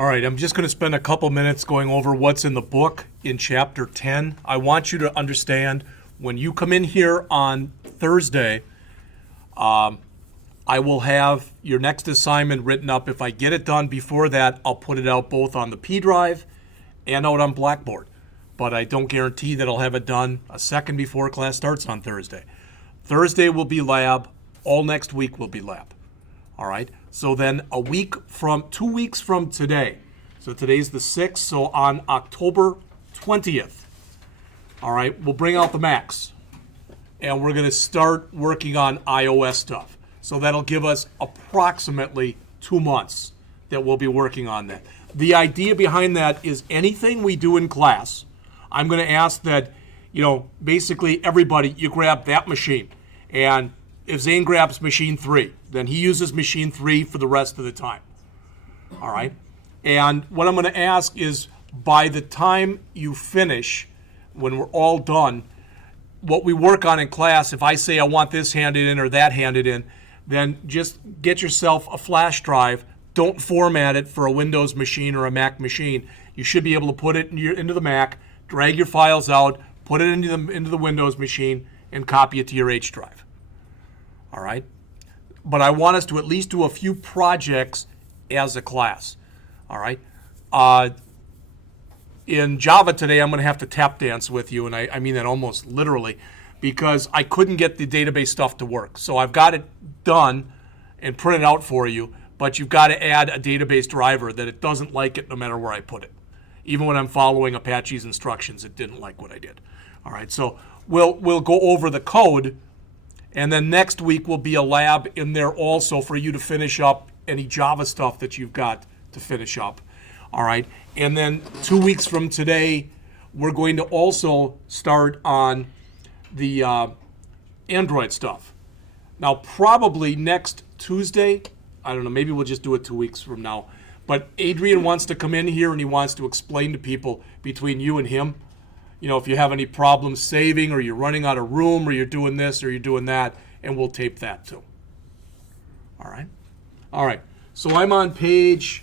All right, I'm just going to spend a couple minutes going over what's in the book in Chapter 10. I want you to understand when you come in here on Thursday, I will have your next assignment written up. If I get it done before that, I'll put it out both on the P drive and out on Blackboard. But I don't guarantee that I'll have it done a second before class starts on Thursday. Thursday will be lab. All next week will be lab. All right? So then 2 weeks from today, so today's the 6th, so on October 20th, all right, we'll bring out the Macs. And we're going to start working on iOS stuff. So that'll give us approximately 2 months that we'll be working on that. The idea behind that is anything we do in class, I'm going to ask that, basically everybody, you grab that machine. And if Zane grabs machine 3, then he uses machine 3 for the rest of the time. All right? And what I'm going to ask is by the time you finish, when we're all done, what we work on in class, if I say I want this handed in or that handed in, then just get yourself a flash drive. Don't format it for a Windows machine or a Mac machine. You should be able to put it into the Mac, drag your files out, put it into the Windows machine, and copy it to your H drive. All right? But I want us to at least do a few projects as a class. All right? In Java today, I'm going to have to tap dance with you, and I mean that almost literally, because I couldn't get the database stuff to work. So I've got it done and printed out for you, but you've got to add a database driver that it doesn't like it no matter where I put it. Even when I'm following Apache's instructions, it didn't like what I did. All right, so we'll go over the code, and then next week will be a lab in there also for you to finish up any Java stuff that you've got to finish up. All right, and then 2 weeks from today, we're going to also start on the Android stuff. Now, probably next Tuesday, I don't know, maybe we'll just do it 2 weeks from now, but Adrian wants to come in here and he wants to explain to people between you and him, if you have any problems saving or you're running out of room or you're doing this or you're doing that, and we'll tape that too. All right? All right, so I'm on page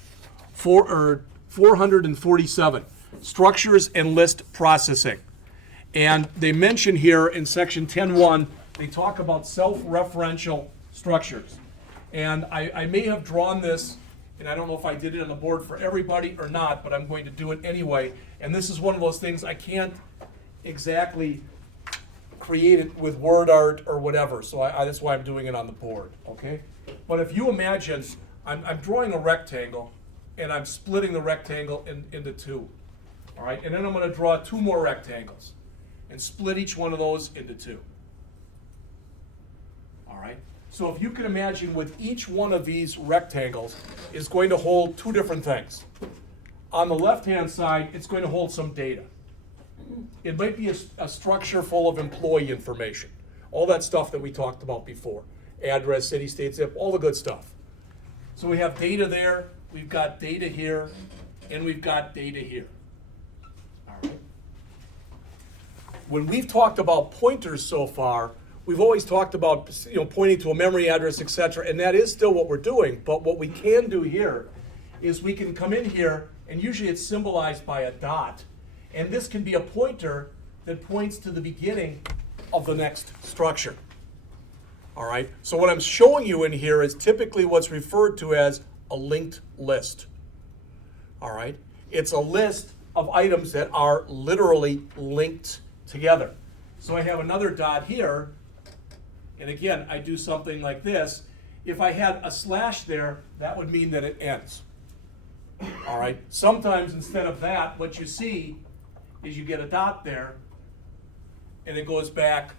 447, structures and list processing. And they mention here in section 10.1, they talk about self-referential structures. And I may have drawn this, and I don't know if I did it on the board for everybody or not, but I'm going to do it anyway. And this is one of those things I can't exactly create it with word art or whatever, so that's why I'm doing it on the board, okay? But if you imagine, I'm drawing a rectangle, and I'm splitting the rectangle into two, all right? And then I'm going to draw 2 more rectangles and split each one of those into 2, all right? So if you can imagine with each one of these rectangles is going to hold 2 different things. On the left-hand side, it's going to hold some data. It might be a structure full of employee information, all that stuff that we talked about before, address, city, state, zip, all the good stuff. So we have data there, we've got data here, and we've got data here. All right. When we've talked about pointers so far, we've always talked about pointing to a memory address, etc., and that is still what we're doing. But what we can do here is we can come in here, and usually it's symbolized by a dot, and this can be a pointer that points to the beginning of the next structure. All right. So what I'm showing you in here is typically what's referred to as a linked list. All right. It's a list of items that are literally linked together. So I have another dot here. And again, I do something like this. If I had a slash there, that would mean that it ends. All right. Sometimes instead of that, what you see is you get a dot there, and it goes back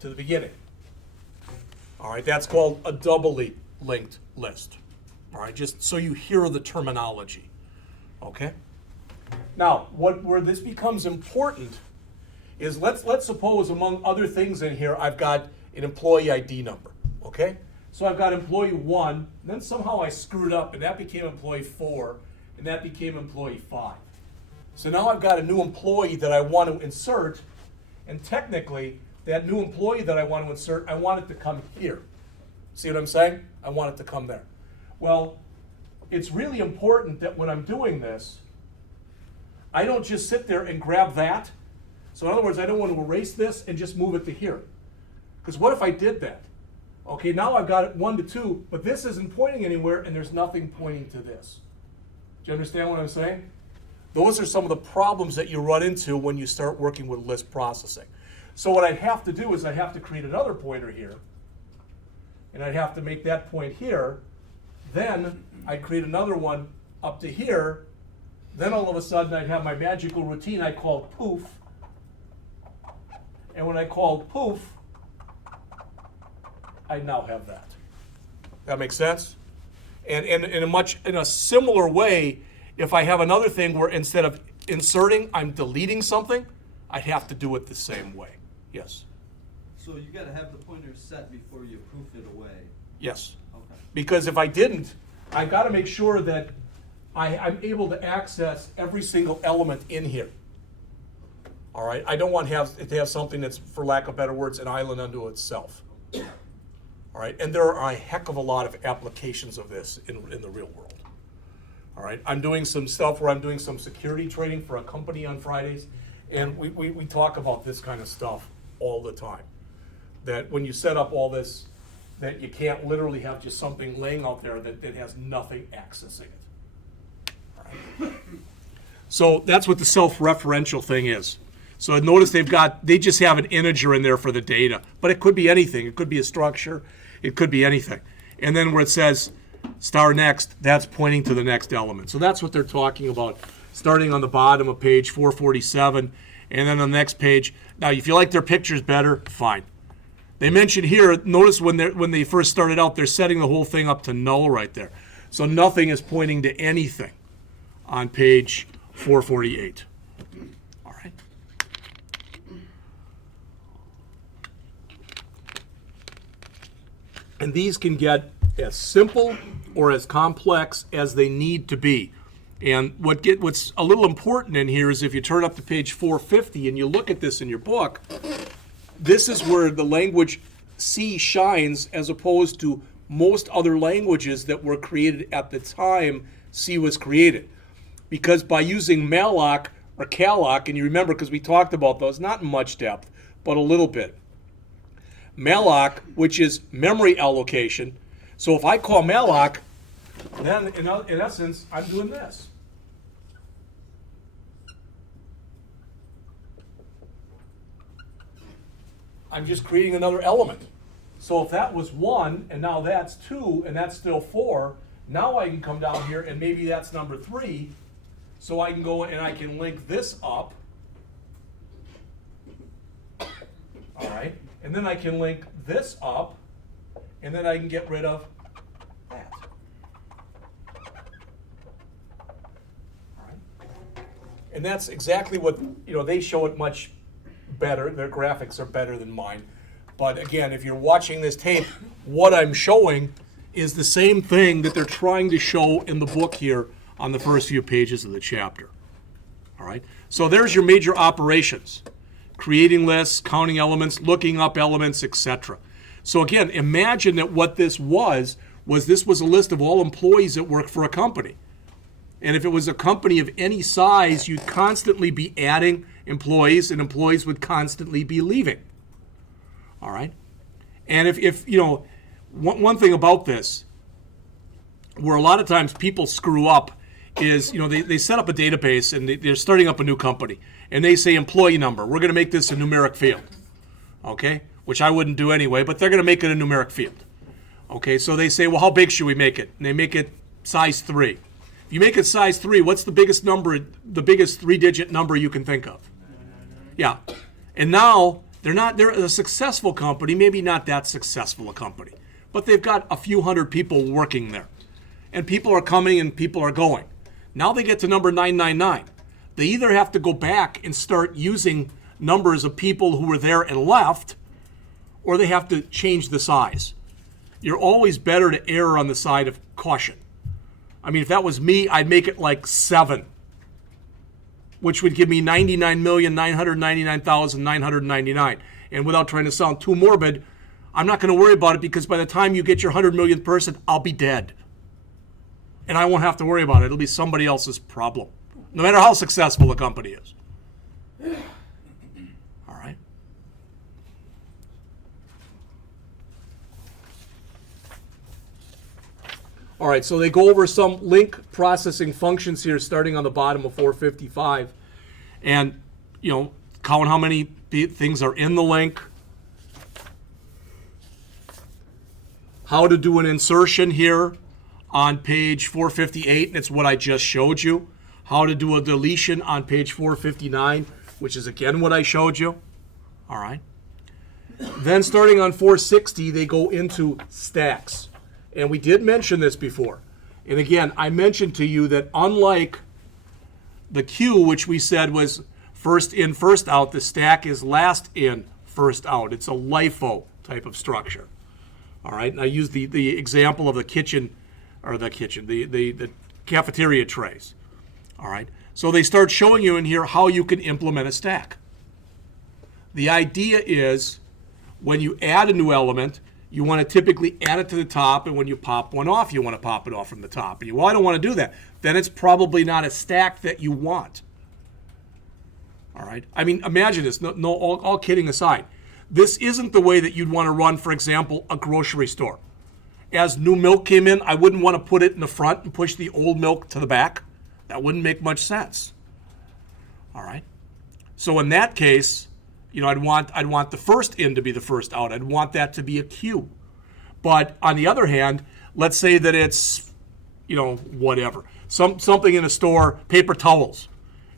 to the beginning. All right. That's called a doubly linked list. All right. Just so you hear the terminology. Okay. Now, where this becomes important is let's suppose among other things in here, I've got an employee ID number, okay? So I've got employee 1, and then somehow I screwed up, and that became employee 4, and that became employee 5. So now I've got a new employee that I want to insert, and technically, that new employee that I want to insert, I want it to come here. See what I'm saying? I want it to come there. Well, it's really important that when I'm doing this, I don't just sit there and grab that. So in other words, I don't want to erase this and just move it to here. Because what if I did that? Okay, now I've got it 1 to 2, but this isn't pointing anywhere and there's nothing pointing to this. Do you understand what I'm saying? Those are some of the problems that you run into when you start working with list processing. So what I'd have to do is I'd have to create another pointer here, and I'd have to make that point here. Then I'd create another one up to here. Then all of a sudden I'd have my magical routine I called poof. And when I called poof, I now have that. That makes sense? And in a similar way, if I have another thing where instead of inserting, I'm deleting something, I'd have to do it the same way. Yes? So you got to have the pointer set before you poof it away. Yes. Okay. Because if I didn't, I've got to make sure that I'm able to access every single element in here. All right? I don't want it to have something that's, for lack of better words, an island unto itself. All right? And there are a heck of a lot of applications of this in the real world. All right? I'm doing some stuff where I'm doing some security training for a company on Fridays, and we talk about this kind of stuff all the time. That when you set up all this, that you can't literally have just something laying out there that has nothing accessing it. All right? So that's what the self-referential thing is. So notice they just have an integer in there for the data, but it could be anything. It could be a structure. It could be anything. And then where it says star next, that's pointing to the next element. So that's what they're talking about, starting on the bottom of page 447, and then on the next page. Now, if you like their pictures better, fine. They mentioned here, notice when they first started out, they're setting the whole thing up to null right there. So nothing is pointing to anything on page 448. All right. And these can get as simple or as complex as they need to be. And what's a little important in here is if you turn up to page 450 and you look at this in your book, this is where the language C shines as opposed to most other languages that were created at the time C was created. Because by using malloc or calloc, and you remember because we talked about those, not in much depth, but a little bit. Malloc, which is memory allocation. So if I call malloc, then in essence, I'm doing this. I'm just creating another element. So if that was 1, and now that's 2, and that's still 4, now I can come down here, and maybe that's number 3. So I can go and I can link this up. All right. And then I can link this up, and then I can get rid of that. All right. And that's exactly what, they show it much better. Their graphics are better than mine. But again, if you're watching this tape, what I'm showing is the same thing that they're trying to show in the book here on the first few pages of the chapter. All right. So there's your major operations. Creating lists, counting elements, looking up elements, etc. So again, imagine that what this was this was a list of all employees that work for a company. And if it was a company of any size, you'd constantly be adding employees, and employees would constantly be leaving. All right? And if one thing about this, where a lot of times people screw up, is they set up a database and they're starting up a new company, and they say employee number. We're going to make this a numeric field, okay? Which I wouldn't do anyway, but they're going to make it a numeric field. Okay, so they say, well, how big should we make it? And they make it size 3. If you make it size 3, what's the biggest number, the biggest 3-digit number you can think of? Yeah, and now they're a successful company, maybe not that successful a company, but they've got a few hundred people working there, and people are coming and people are going. Now they get to number 999. They either have to go back and start using numbers of people who were there and left, or they have to change the size. You're always better to err on the side of caution. I mean, if that was me, I'd make it like 7, which would give me 99,999,999. And without trying to sound too morbid, I'm not going to worry about it because by the time you get your 100 millionth person, I'll be dead. and I won't have to worry about it. It'll be somebody else's problem, no matter how successful the company is. All right. All right, so they go over some link processing functions here starting on the bottom of 455. And, count how many things are in the link. How to do an insertion here on page 458, and it's what I just showed you. How to do a deletion on page 459, which is again what I showed you. All right. Then starting on 460, they go into stacks. And we did mention this before. And again, I mentioned to you that unlike the queue, which we said was first in, first out, the stack is last in, first out. It's a LIFO type of structure. All right, and I used the example of the cafeteria trays. All right, so they start showing you in here how you can implement a stack. The idea is when you add a new element, you want to typically add it to the top, and when you pop one off, you want to pop it off from the top. And well, I don't want to do that. Then it's probably not a stack that you want. All right, I mean, imagine this. No, all kidding aside. This isn't the way that you'd want to run, for example, a grocery store. As new milk came in, I wouldn't want to put it in the front and push the old milk to the back. That wouldn't make much sense. All right. So in that case, I'd want the first in to be the first out. I'd want that to be a queue. But on the other hand, let's say that it's, whatever. Something in a store, paper towels.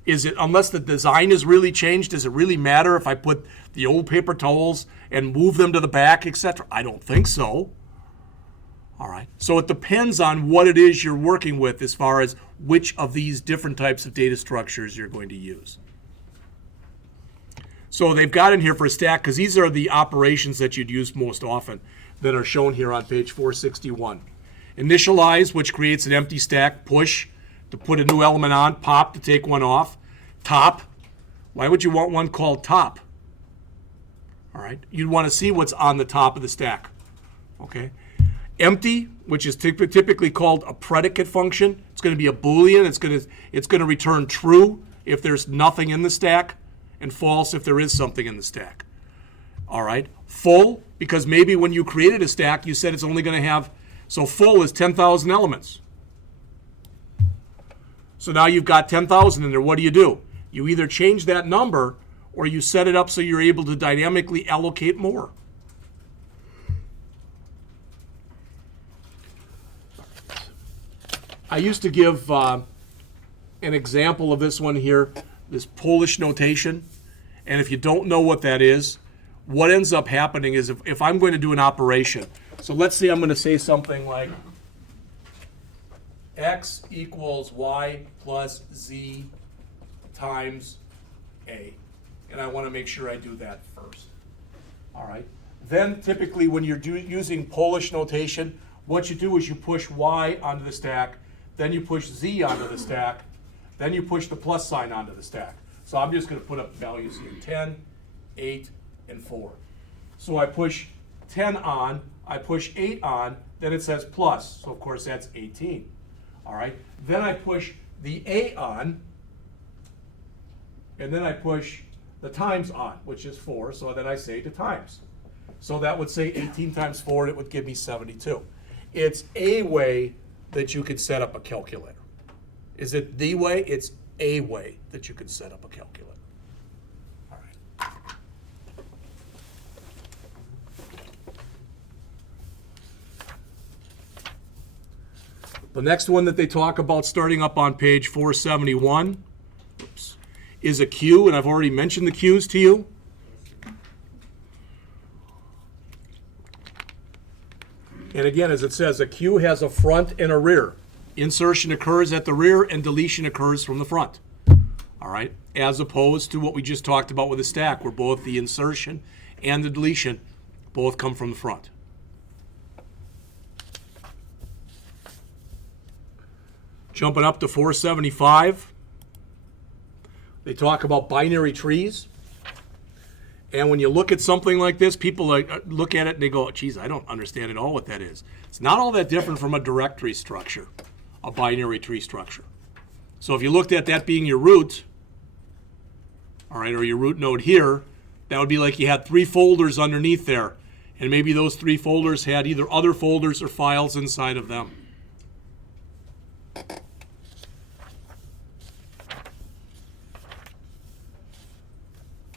Is it, unless the design is really changed, does it really matter if I put the old paper towels and move them to the back, etc.? I don't think so. All right. So it depends on what it is you're working with as far as which of these different types of data structures you're going to use. So they've got in here for a stack, because these are the operations that you'd use most often that are shown here on page 461. Initialize, which creates an empty stack. Push, to put a new element on. Pop, to take one off. Top, why would you want one called top? All right, you'd want to see what's on the top of the stack. Okay. Empty, which is typically called a predicate function. It's going to be a Boolean. It's going to return true if there's nothing in the stack, and false if there is something in the stack. All right. Full, because maybe when you created a stack, you said it's only going to have, so full is 10,000 elements. So now you've got 10,000 in there. What do? You either change that number or you set it up so you're able to dynamically allocate more. I used to give an example of this one here, this Polish notation. And if you don't know what that is, what ends up happening is if I'm going to do an operation, so let's say I'm going to say something like x equals y plus z times a. And I want to make sure I do that first. All right. Then typically when you're using Polish notation, what you do is you push y onto the stack, then you push z onto the stack, then you push the plus sign onto the stack. So I'm just going to put up values here, 10, 8, and 4. So I push 10 on, I push 8 on, then it says plus. So of course that's 18. All right. Then I push the A on, and then I push the times on, which is 4. So then I say to times. So that would say 18 times 4, and it would give me 72. It's a way that you could set up a calculator. Is it the way? It's a way that you can set up a calculator. All right. The next one that they talk about starting up on page 471 is a queue, and I've already mentioned the queues to you. And again, as it says, a queue has a front and a rear. Insertion occurs at the rear and deletion occurs from the front. All right, as opposed to what we just talked about with a stack, where both the insertion and the deletion both come from the front. Jumping up to 475, they talk about binary trees. And when you look at something like this, people look at it and they go, geez, I don't understand at all what that is. It's not all that different from a directory structure. a binary tree structure. So if you looked at that being your root, all right, or your root node here, that would be like you had 3 folders underneath there, and maybe those 3 folders had either other folders or files inside of them. All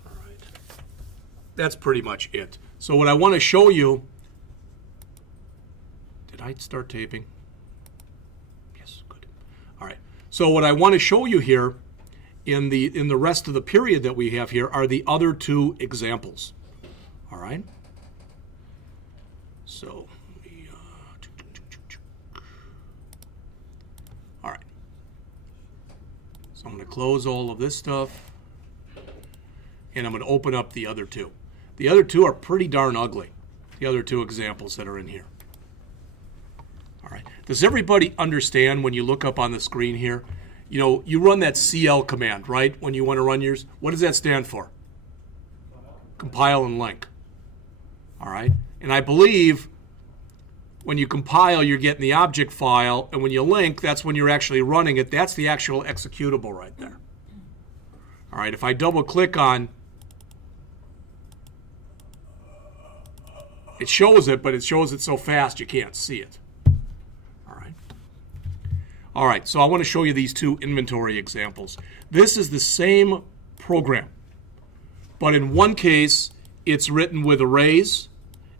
right. That's pretty much it. So what I want to show you, did I start taping? Yes, good. All right. So what I want to show you here in the rest of the period that we have here are the other 2 examples. All right. So, all right. So I'm going to close all of this stuff, and I'm going to open up the other 2. The other 2 are pretty darn ugly, the other 2 examples that are in here. All right. Does everybody understand when you look up on the screen here? You know, you run that CL command, right? When you want to run yours. What does that stand for? Compile and link. All right. And I believe when you compile, you're getting the object file, and when you link, that's when you're actually running it. That's the actual executable right there. All right. If I double click on, it shows it, but it shows it so fast you can't see it. All right, so I want to show you these 2 inventory examples. This is the same program, but in one case, it's written with arrays,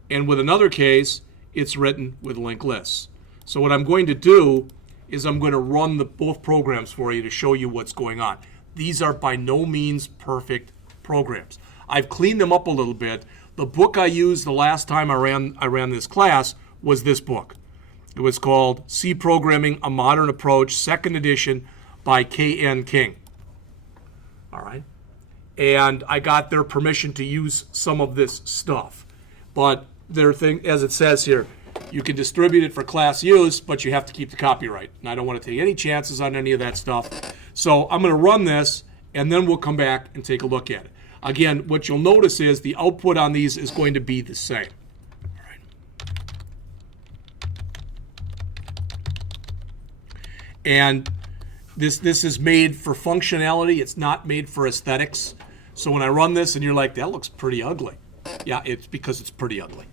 and with another case, it's written with linked lists. So what I'm going to do is I'm going to run both programs for you to show you what's going on. These are by no means perfect programs. I've cleaned them up a little bit. The book I used the last time I ran this class was this book. It was called C Programming, A Modern Approach, 2nd edition by K.N. King. All right. And I got their permission to use some of this stuff. But their thing, as it says here, you can distribute it for class use, but you have to keep the copyright. And I don't want to take any chances on any of that stuff. So I'm going to run this, and then we'll come back and take a look at it. Again, what you'll notice is the output on these is going to be the same. And this is made for functionality. It's not made for aesthetics. So when I run this and you're like, that looks pretty ugly. Yeah, it's because it's pretty ugly.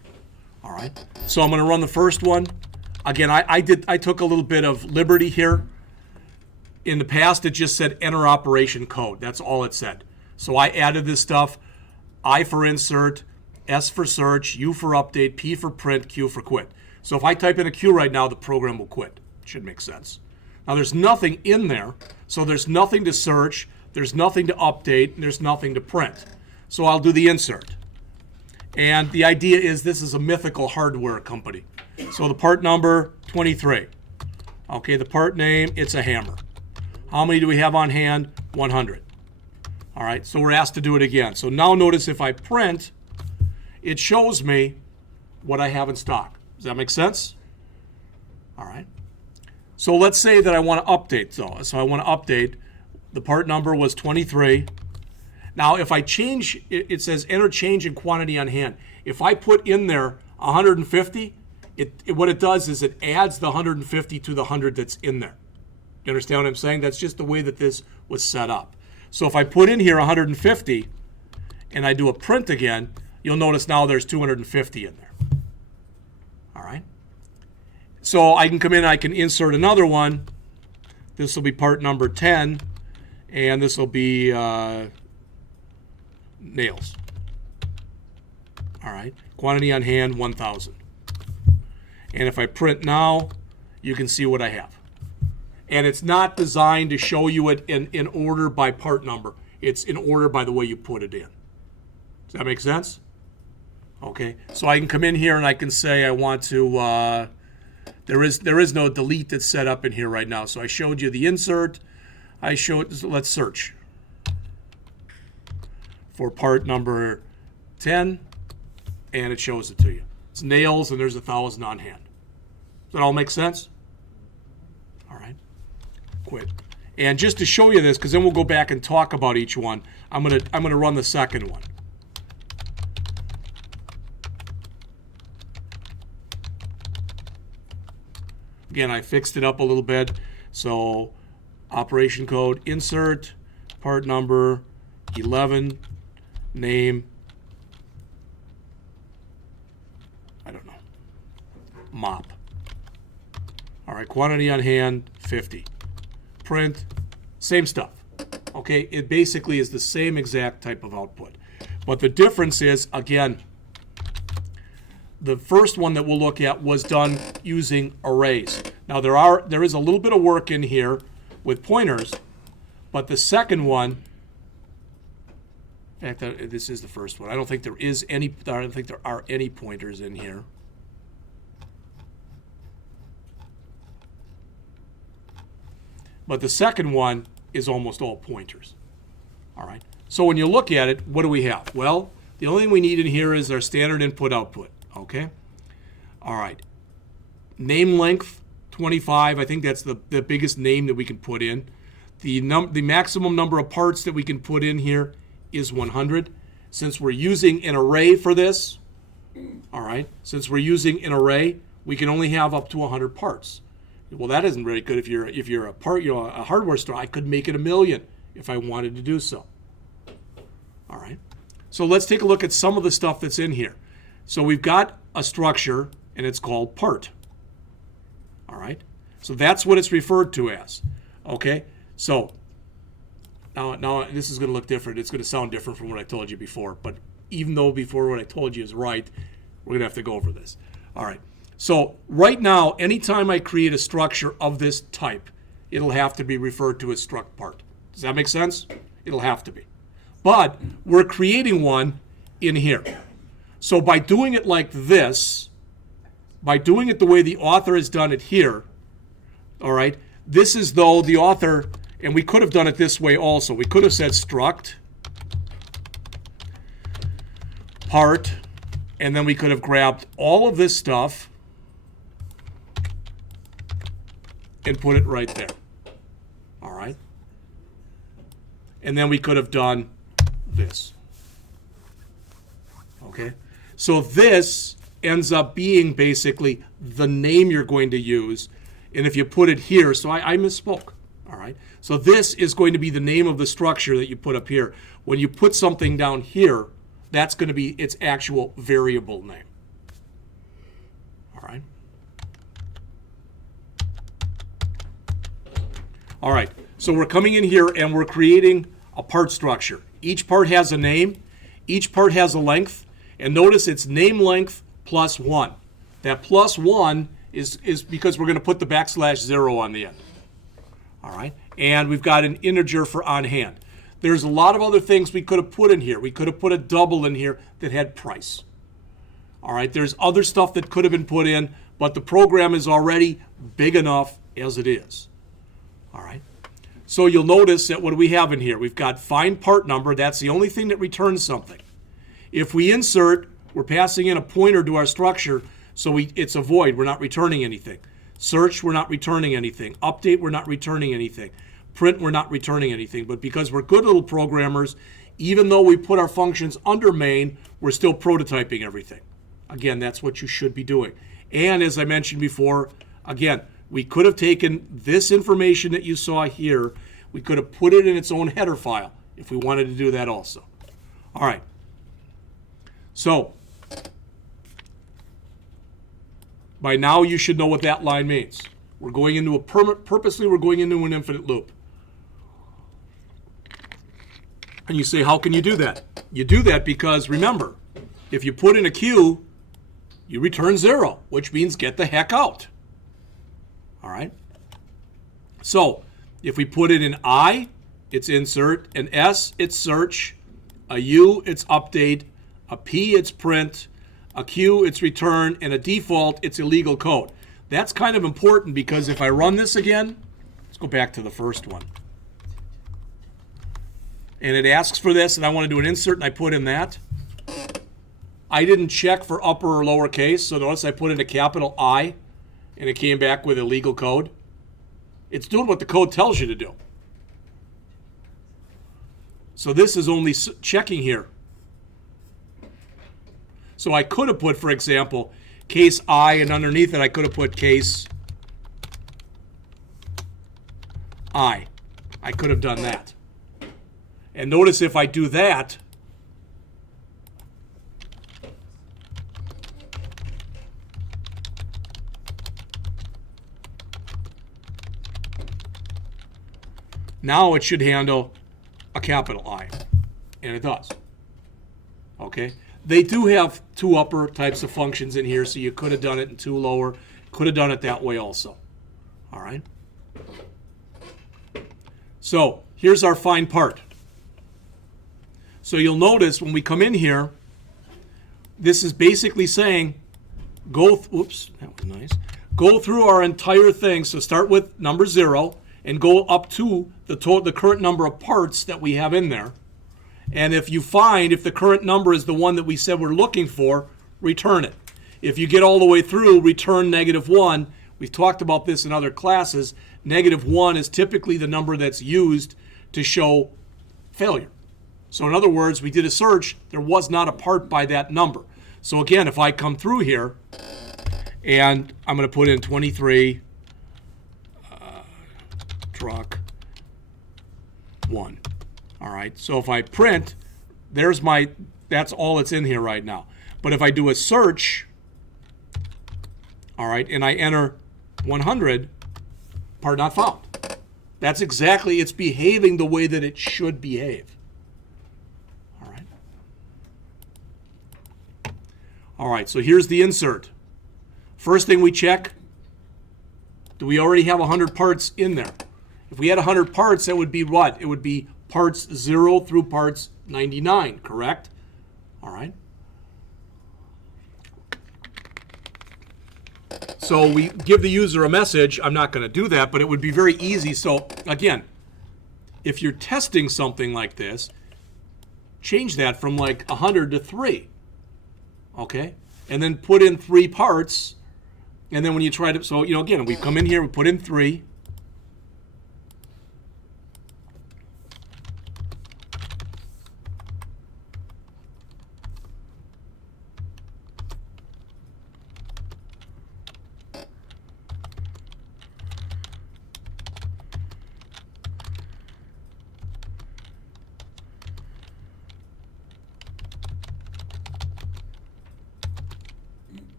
All right. So I'm going to run the first one. Again, I took a little bit of liberty here. In the past, it just said enter operation code. That's all it said. So I added this stuff. I for insert, S for search, U for update, P for print, Q for quit. So if I type in a Q right now, the program will quit. Should make sense. Now, there's nothing in there, so there's nothing to search, there's nothing to update, and there's nothing to print. So I'll do the insert. And the idea is this is a mythical hardware company. So the part number, 23. Okay, the part name, it's a hammer. How many do we have on hand? 100. All right, so we're asked to do it again. So now notice if I print, it shows me what I have in stock. Does that make sense? All right. So let's say that I want to update, though. So I want to update. The part number was 23. Now, if I change, it says enter change in quantity on hand. If I put in there 150, what it does is it adds the 150 to the 100 that's in there. You understand what I'm saying? That's just the way that this was set up. So if I put in here 150 and I do a print again, you'll notice now there's 250 in there. All right? So I can come in, I can insert another one. This will be part number 10, and this will be nails. All right, quantity on hand, 1,000. And if I print now, you can see what I have. And it's not designed to show you it in order by part number. It's in order by the way you put it in. Does that make sense? Okay, so I can come in here and I can say I want to, there is no delete that's set up in here right now. So I showed you the insert. Let's search for part number 10, and it shows it to you. It's nails, and there's 1,000 on hand. Does that all make sense? All right, quit. And just to show you this, because then we'll go back and talk about each one, I'm gonna run the second one. Again, I fixed it up a little bit. So operation code, insert, part number, 11, name, I don't know, mop. All right, quantity on hand, 50. Print, same stuff. Okay, it basically is the same exact type of output. But the difference is, again, the first one that we'll look at was done using arrays. Now there is a little bit of work in here with pointers, but the second one, in fact, this is the first one. I don't think there are any pointers in here. But the second one is almost all pointers. All right. So when you look at it, what do we have? Well, the only thing we need in here is our standard input-output. Okay. All right. Name length 25. I think that's the biggest name that we can put in. The maximum number of parts that we can put in here is 100. Since we're using an array for this, all right. Since we're using an array, we can only have up to 100 parts. Well, that isn't very good if you're a hardware store. I could make it 1,000,000 if I wanted to do so. All right. So let's take a look at some of the stuff that's in here. So we've got a structure, and it's called part. All right. So that's what it's referred to as. Okay. So now this is going to look different. It's going to sound different from what I told you before. But even though before what I told you is right, we're going to have to go over this. All right. So right now, anytime I create a structure of this type, it'll have to be referred to as struct part. Does that make sense? It'll have to be. But we're creating one in here. So by doing it like this, by doing it the way the author has done it here, all right, this is though the author, and we could have done it this way also. We could have said struct part, and then we could have grabbed all of this stuff and put it right there. All right? And then we could have done this. Okay? So this ends up being basically the name you're going to use. And if you put it here, so I misspoke. All right? So this is going to be the name of the structure that you put up here. When you put something down here, that's going to be its actual variable name. All right? All right, so we're coming in here and we're creating a part structure. Each part has a name, each part has a length, and notice it's name length plus 1. That plus 1 is because we're going to put the \0 on the end. All right, and we've got an integer for on hand. There's a lot of other things we could have put in here. We could have put a double in here that had price. All right, there's other stuff that could have been put in, but the program is already big enough as it is. All right. So you'll notice that what do we have in here? We've got find part number. That's the only thing that returns something. If we insert, we're passing in a pointer to our structure, so it's a void. We're not returning anything. Search, we're not returning anything. Update, we're not returning anything. Print, we're not returning anything. But because we're good little programmers, even though we put our functions under main, we're still prototyping everything. Again, that's what you should be doing. And as I mentioned before, again, we could have taken this information that you saw here, we could have put it in its own header file if we wanted to do that also. All right. So, by now you should know what that line means. We're going into a purposely we're going into an infinite loop. And you say, how can you do that? You do that because, remember, if you put in a Q, you return 0, which means get the heck out. All right. So if we put it in I, it's insert. An S, it's search. A U, it's update. A P, it's print. A Q, it's return. And a default, it's illegal code. That's kind of important because if I run this again, let's go back to the first one. And it asks for this, and I want to do an insert, and I put in that. I didn't check for upper or lowercase, so notice I put in a capital I. And it came back with illegal code. It's doing what the code tells you to do. So this is only checking here. So I could have put, for example, case I, and underneath it I could have put case I. I could have done that. And notice if I do that, now it should handle a capital I, and it does. Okay? They do have two upper types of functions in here, so you could have done it in two lower. Could have done it that way also. All right? So here's our find part. So you'll notice when we come in here, this is basically saying, oops, that was nice. Go through our entire thing. So start with number 0 and go up to the current number of parts that we have in there. And if the current number is the one that we said we're looking for, return it. If you get all the way through, return -1. We've talked about this in other classes. -1 is typically the number that's used to show failure. So in other words, we did a search. There was not a part by that number. So again, if I come through here, and I'm going to put in 23, truck 1. All right, so if I print, that's all that's in here right now. But if I do a search, all right, and I enter 100, part not found. That's exactly, it's behaving the way that it should behave. All right. All right, so here's the insert. First thing we check, do we already have 100 parts in there? If we had 100 parts, that would be what? It would be parts 0 through parts 99, correct? All right. So we give the user a message. I'm not going to do that, but it would be very easy. So again, if you're testing something like this, change that from like 100 to 3. Okay? And then put in 3 parts. And then when you try to, so, again, we come in here, we put in 3.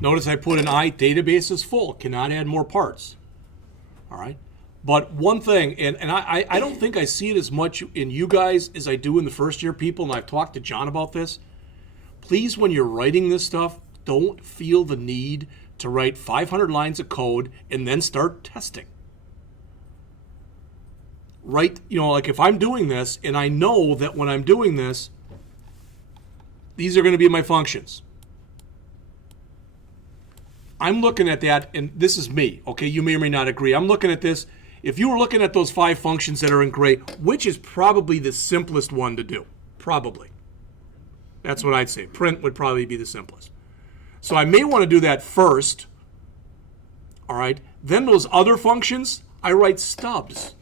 Notice I put an I, database is full, cannot add more parts. All right. But one thing, and I don't think I see it as much in you guys as I do in the first year people, and I've talked to John about this. Please, when you're writing this stuff, don't feel the need to write 500 lines of code and then start testing. Write, like if I'm doing this and I know that when I'm doing this, these are going to be my functions. I'm looking at that, and this is me, okay? You may or may not agree. I'm looking at this. If you were looking at those 5 functions that are in gray, which is probably the simplest one to do? Probably. That's what I'd say. Print would probably be the simplest. So I may want to do that first, all right? Then those other functions, I write stubs,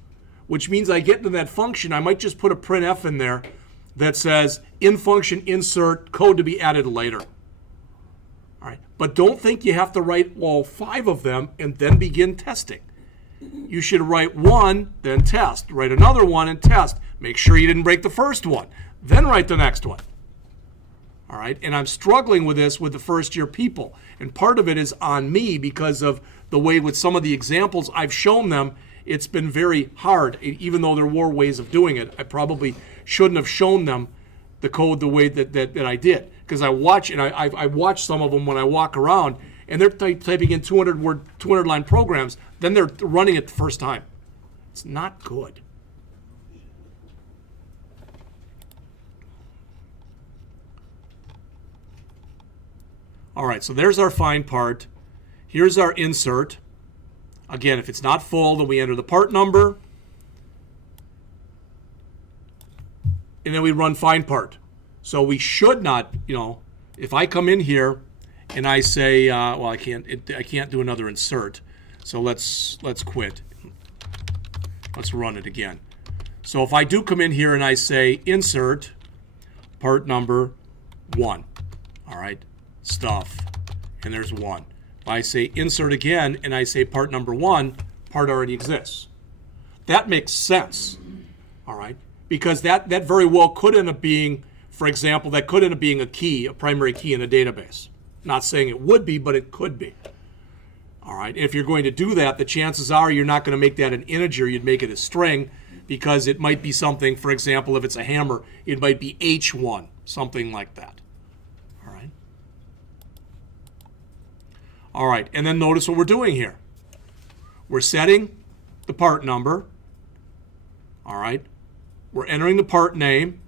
which means I get into that function. I might just put a printf in there that says, in function insert, code to be added later. All right. But don't think you have to write all 5 of them and then begin testing. You should write one, then test. Write another one and test. Make sure you didn't break the first one. Then write the next one. All right. And I'm struggling with this with the first year people. And part of it is on me because of the way with some of the examples I've shown them, it's been very hard. Even though there were ways of doing it, I probably shouldn't have shown them the code the way that I did. Because I watch, and I watch some of them when I walk around, and they're typing in 200-line programs, then they're running it the first time. It's not good. All right, so there's our find part. Here's our insert. Again, if it's not full, then we enter the part number, and then we run find part. So we should not, if I come in here and I say, well, I can't do another insert. So let's quit. Let's run it again. So if I do come in here and I say insert part number 1, all right, stuff, and there's 1. If I say insert again and I say part number 1, part already exists. That makes sense, all right, because that very well could end up being, for example, that could end up being a key, a primary key in a database. Not saying it would be, but it could be. All right, if you're going to do that, the chances are you're not going to make that an integer, you'd make it a string, because it might be something, for example, if it's a hammer, it might be H1, something like that. All right. All right, and then notice what we're doing here. We're setting the part number. All right. We're entering the part name.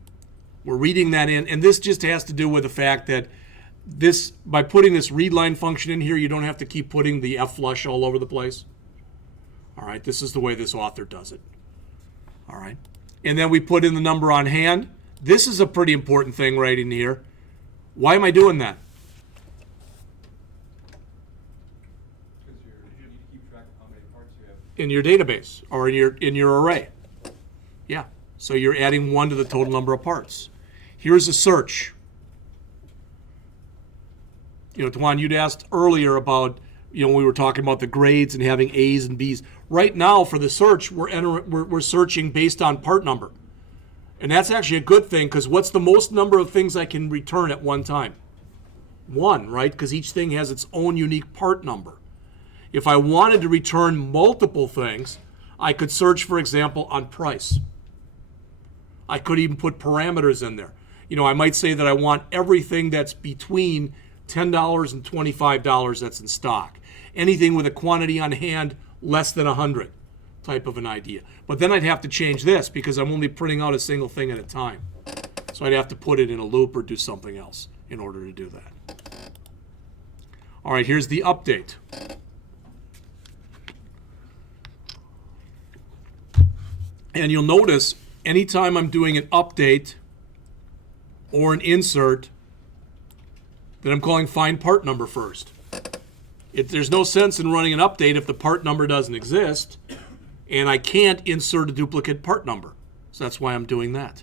We're reading that in, and this just has to do with the fact that this, by putting this read line function in here, you don't have to keep putting the F flush all over the place. All right, this is the way this author does it. All right, and then we put in the number on hand. This is a pretty important thing right in here. Why am I doing that? Because you need to keep track of how many parts you have. In your database or in your array. Yeah, so you're adding 1 to the total number of parts. Here's a search. You know, Tuan, you'd asked earlier about, you know, we were talking about the grades and having A's and B's. Right now, for the search, we're searching based on part number. And that's actually a good thing, because what's the most number of things I can return at one time? 1, right? Because each thing has its own unique part number. If I wanted to return multiple things, I could search, for example, on price. I could even put parameters in there. You know, I might say that I want everything that's between $10 and $25 that's in stock. Anything with a quantity on hand less than 100, type of an idea. But then I'd have to change this because I'm only printing out a single thing at a time. So I'd have to put it in a loop or do something else in order to do that. All right, here's the update. And you'll notice anytime I'm doing an update or an insert, that I'm calling find part number first. There's no sense in running an update if the part number doesn't exist, and I can't insert a duplicate part number. So that's why I'm doing that.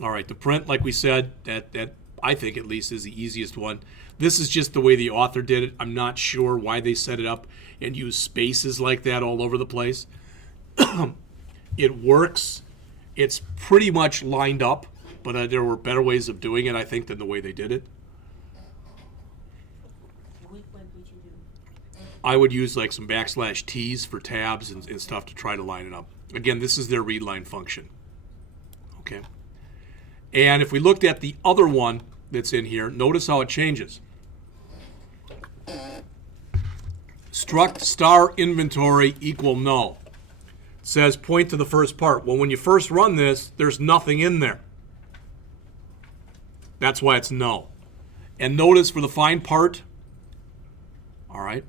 All right, the print, like we said, that I think at least is the easiest one. This is just the way the author did it. I'm not sure why they set it up and use spaces like that all over the place. It works. It's pretty much lined up, but there were better ways of doing it, I think, than the way they did it. What would you do? I would use like some \T's for tabs and stuff to try to line it up. Again, this is their read line function. Okay. And if we looked at the other one that's in here, notice how it changes. Struct star inventory equal null. It says point to the first part. Well, when you first run this, there's nothing in there. That's why it's null. And notice for the find part, all right,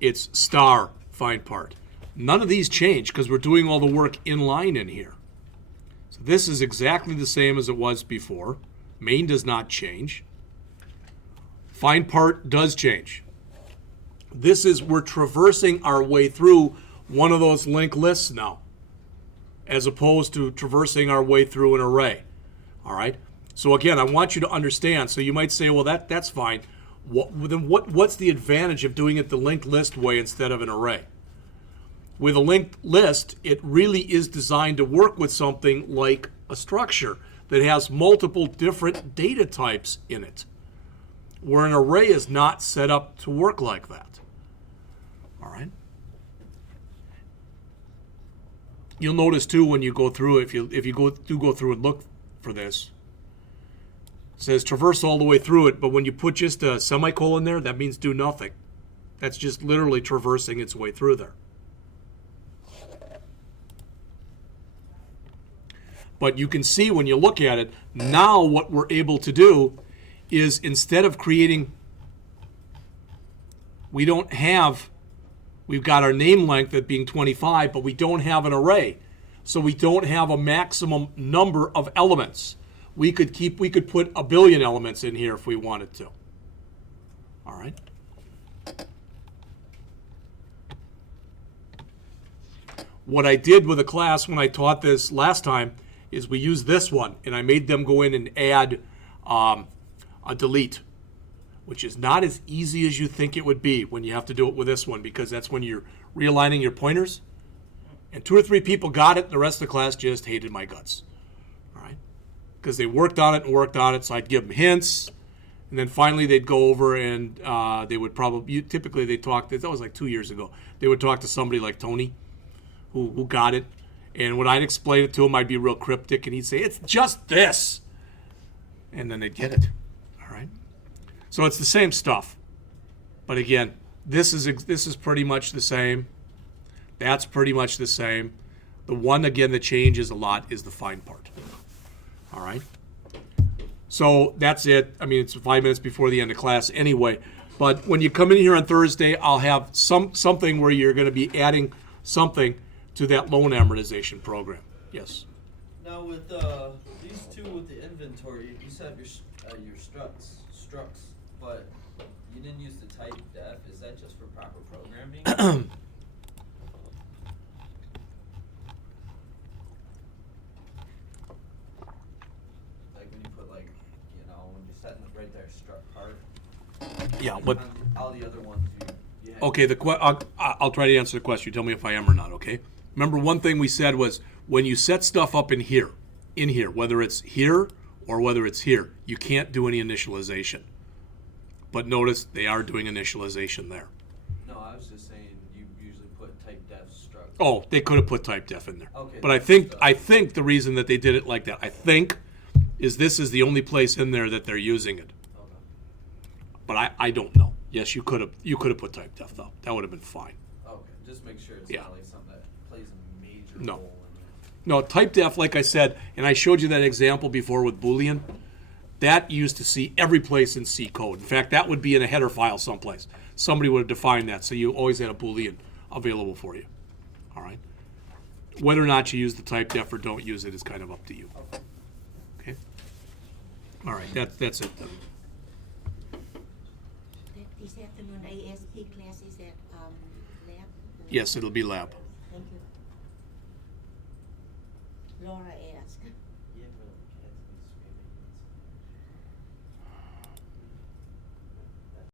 it's star find part. None of these change because we're doing all the work in line in here. So this is exactly the same as it was before. Main does not change. Find part does change. This is, we're traversing our way through one of those linked lists now, as opposed to traversing our way through an array. All right? So again, I want you to understand. So you might say, well, that's fine. What's the advantage of doing it the linked list way instead of an array? With a linked list, it really is designed to work with something like a structure that has multiple different data types in it, where an array is not set up to work like that. All right? You'll notice too when you go through, if you go through and look for this, it says traverse all the way through it, but when you put just a semicolon there, that means do nothing. That's just literally traversing its way through there. But you can see when you look at it, now what we're able to do is instead of creating, we've got our name length at being 25, but we don't have an array. So we don't have a maximum number of elements. We could put 1 billion elements in here if we wanted to. All right. What I did with a class when I taught this last time is we used this one, and I made them go in and add a delete, which is not as easy as you think it would be when you have to do it with this one, because that's when you're realigning your pointers. And 2 or 3 people got it, the rest of the class just hated my guts. All right? Because they worked on it, so I'd give them hints, and then finally they'd go over and they would probably, typically they talked, that was like 2 years ago, they would talk to somebody like Tony, who got it, and when I'd explain it to him, I'd be real cryptic, and he'd say, it's just this, and then they'd get it. All right? So it's the same stuff. But again, this is pretty much the same. That's pretty much the same. The one, again, that changes a lot is the find part. All right? So that's it. I mean, it's 5 minutes before the end of class anyway. But when you come in here on Thursday, I'll have something where you're going to be adding something to that loan amortization program. Yes? Now with these two with the inventory, you used to have your structs, but you didn't use the type def. Is that just for proper programming? When you're setting it right there, struct part. Yeah, but All the other ones you have. okay, I'll try to answer the question. You tell me if I am or not, okay? Remember, one thing we said was when you set stuff up in here, whether it's here or whether it's here, you can't do any initialization. But notice they are doing initialization there. No, I was just saying you usually put type def struct. Oh, they could have put type def in there. Okay. But I think the reason that they did it like that, is this is the only place in there that they're using it. Okay. But I don't know. Yes, you could have put type def though. That would have been fine. Okay, just make sure it's Yeah. not like something that plays a major No. role in there. No, type def, like I said, and I showed you that example before with Boolean, that you used to see every place in C code. In fact, that would be in a header file someplace. Somebody would have defined that, so you always had a Boolean available for you. All right? Whether or not you use the type def or don't use it is kind of up to you. Okay? All right, that's it then. This afternoon ASP class is at lab? Yes, it'll be lab. Thank you. Laura